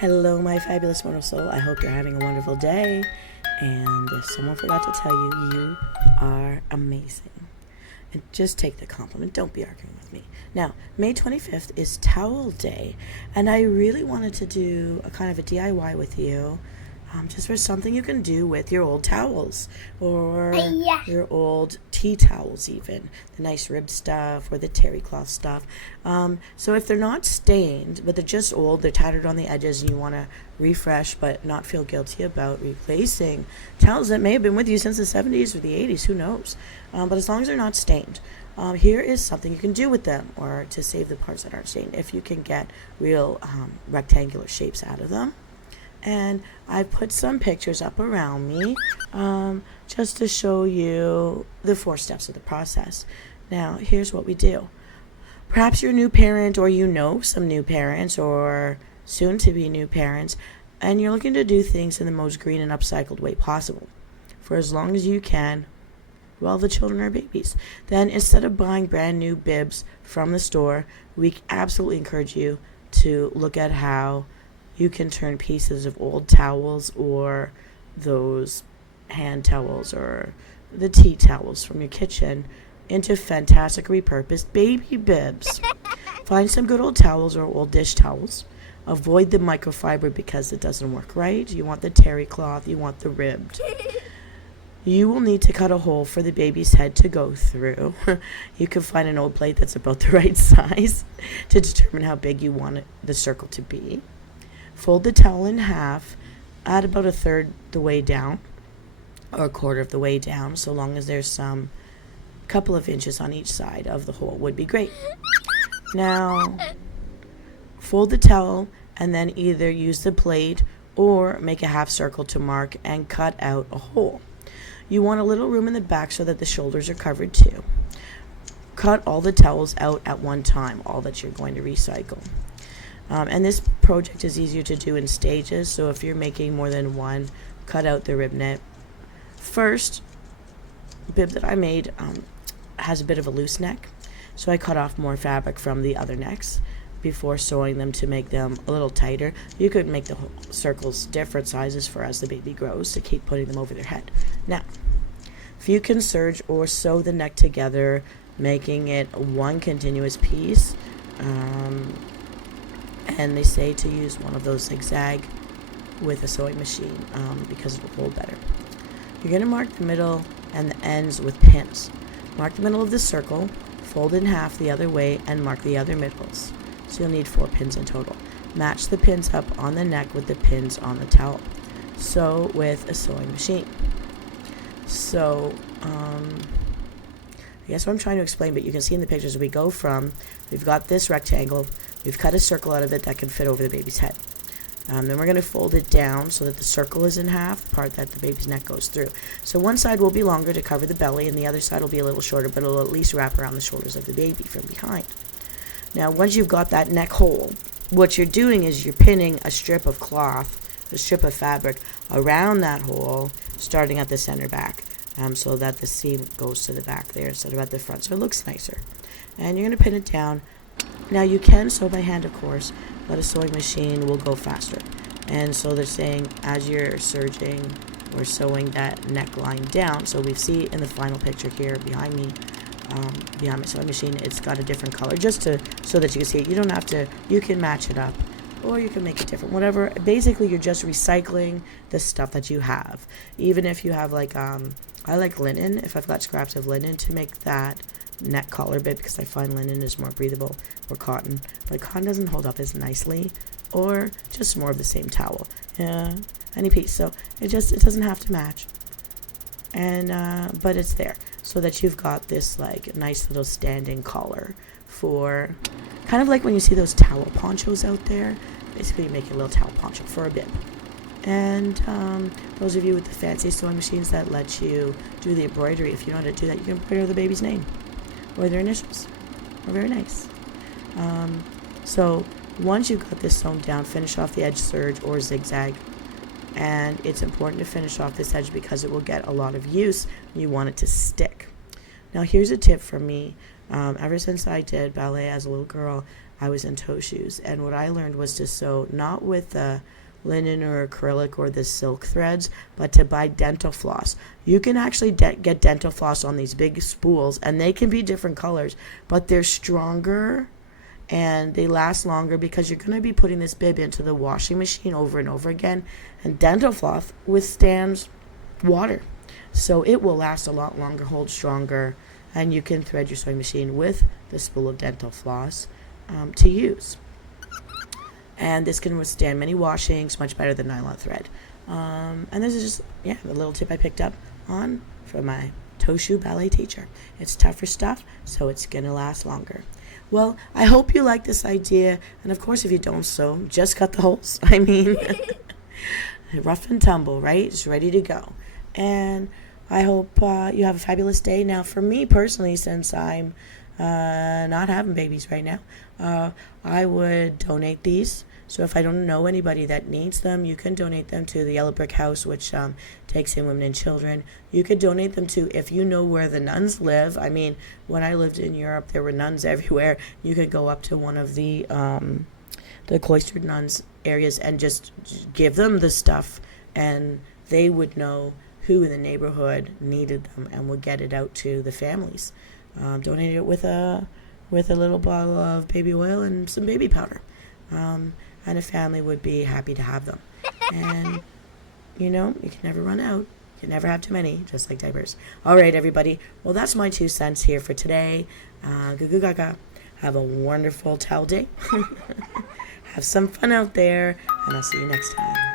Hello, my fabulous wonderful soul. I hope you're having a wonderful day. And if someone forgot to tell you, you are amazing. And just take the compliment. Don't be arguing with me. Now, May 25th is Towel Day. And I really wanted to do a kind of a DIY with you. Just for something you can do with your old towels or your old tea towels, even the nice ribbed stuff or the terry cloth stuff. So if they're not stained, but they're just old, they're tattered on the edges, and you want to refresh but not feel guilty about replacing towels that may have been with you since the 70s or the 80s, who knows? But as long as they're not stained, here is something you can do with them, or to save the parts that aren't stained, if you can get real rectangular shapes out of them. And I put some pictures up around me just to show you the 4 steps of the process. Now, here's what we do. Perhaps you're a new parent, or you know some new parents or soon to be new parents, and you're looking to do things in the most green and upcycled way possible for as long as you can while the children are babies. Then instead of buying brand new bibs from the store, we absolutely encourage you to look at how you can turn pieces of old towels or those hand towels or the tea towels from your kitchen into fantastic repurposed baby bibs. Find some good old towels or old dish towels. Avoid the microfiber because it doesn't work right. You want the terry cloth, you want the ribbed. You will need to cut a hole for the baby's head to go through. You can find an old plate that's about the right size to determine how big you want the circle to be. Fold the towel in half at about a third the way down, or a quarter of the way down, so long as there's some couple of inches on each side of the hole would be great. Now, fold the towel and then either use the plate or make a half circle to mark and cut out a hole. You want a little room in the back so that the shoulders are covered too. Cut all the towels out at one time, all that you're going to recycle. And this project is easier to do in stages, so if you're making more than one, cut out the rib knit. First bib that I made has a bit of a loose neck, so I cut off more fabric from the other necks before sewing them to make them a little tighter. You could make the circles different sizes for as the baby grows to keep putting them over their head. Now, if you can serge or sew the neck together, making it one continuous piece, and they say to use one of those zigzag with a sewing machine because it will hold better. You're going to mark the middle and the ends with pins. Mark the middle of the circle, fold in half the other way, and mark the other middles. So you'll need 4 pins in total. Match the pins up on the neck with the pins on the towel. Sew with a sewing machine. So, I guess what I'm trying to explain, but you can see in the pictures we've got this rectangle, we've cut a circle out of it that can fit over the baby's head. Then we're going to fold it down so that the circle is in half, the part that the baby's neck goes through. So one side will be longer to cover the belly, and the other side will be a little shorter, but it'll at least wrap around the shoulders of the baby from behind. Now, once you've got that neck hole, what you're doing is you're pinning a strip of cloth, a strip of fabric around that hole, starting at the center back, so that the seam goes to the back there instead of at the front, so it looks nicer. And you're going to pin it down. Now, you can sew by hand, of course, but a sewing machine will go faster. And so they're saying as you're serging or sewing that neckline down, so we see in the final picture here behind me, behind my sewing machine, it's got a different color, just so that you can see it. You don't have to, you can match it up, or you can make it different, whatever. Basically, you're just recycling the stuff that you have. Even if you have like, I like linen, if I've got scraps of linen to make that neck collar bit, because I find linen is more breathable, or cotton, but cotton doesn't hold up as nicely, or just more of the same towel, any piece. So it doesn't have to match, and but it's there so that you've got this like nice little standing collar for kind of like when you see those towel ponchos out there. Basically, you make a little towel poncho for a bib. And those of you with the fancy sewing machines that let you do the embroidery, if you know how to do that, you can embroider the baby's name or their initials. Or very nice. So once you've got this sewn down, finish off the edge serge or zigzag. And it's important to finish off this edge because it will get a lot of use. You want it to stick. Now, here's a tip from me. Ever since I did ballet as a little girl, I was in toe shoes. And what I learned was to sew not with linen or acrylic or the silk threads, but to buy dental floss. You can actually get dental floss on these big spools, and they can be different colors, but they're stronger and they last longer because you're going to be putting this bib into the washing machine over and over again. And dental floss withstands water, so it will last a lot longer, hold stronger, and you can thread your sewing machine with the spool of dental floss to use. And this can withstand many washings much better than nylon thread. And this is just, the little tip I picked up on from my toe shoe ballet teacher. It's tougher stuff, so it's going to last longer. Well, I hope you like this idea. And of course, if you don't sew, just cut the holes. I mean, rough and tumble, right? It's ready to go. And I hope you have a fabulous day. Now, for me personally, since I'm not having babies right now, I would donate these. So if I don't know anybody that needs them, you can donate them to the Yellow Brick House, which takes in women and children. You could donate them to, if you know where the nuns live. I mean, when I lived in Europe, there were nuns everywhere. You could go up to one of the cloistered nuns areas and just give them the stuff, and they would know who in the neighborhood needed them and would get it out to the families. Donate it with a little bottle of baby oil and some baby powder. And a family would be happy to have them. And, you can never run out. You can never have too many, just like diapers. All right, everybody. Well, that's my 2 cents here for today. Goo goo gaga. Have a wonderful towel day. Have some fun out there, and I'll see you next time.